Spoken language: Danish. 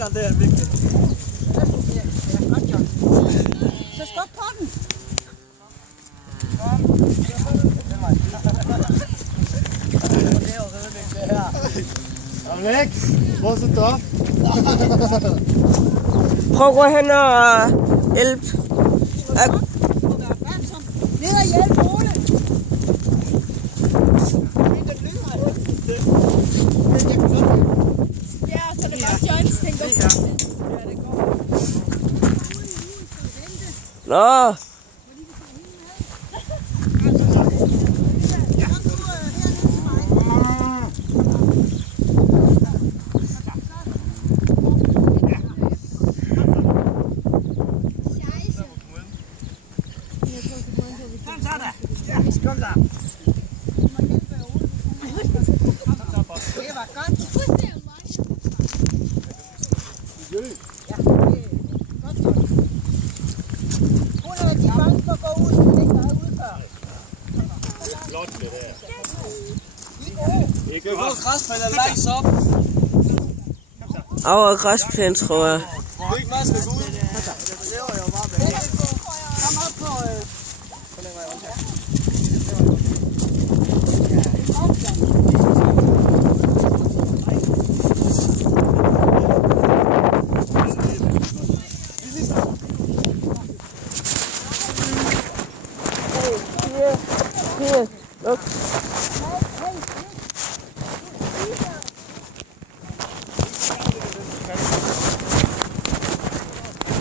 grineren, det er virkelig. Så skub på den. Kom væk. Prøv så op. Prøv at hen og hjælpe. Ned og hjælp Ole. Ja, så det godt Jones tænker. Nå. Kom så. Det var godt. Ja, det er godt. Hun er de bange for at gå ud, så ikke være ude før. Det er flot, det der. I er gode. Det kan gå græsplæne og lejs op. Over græsplæne, tror jeg. Det er ikke meget, skal gå ud. Det var jo bare med. Kom op på... Here, look.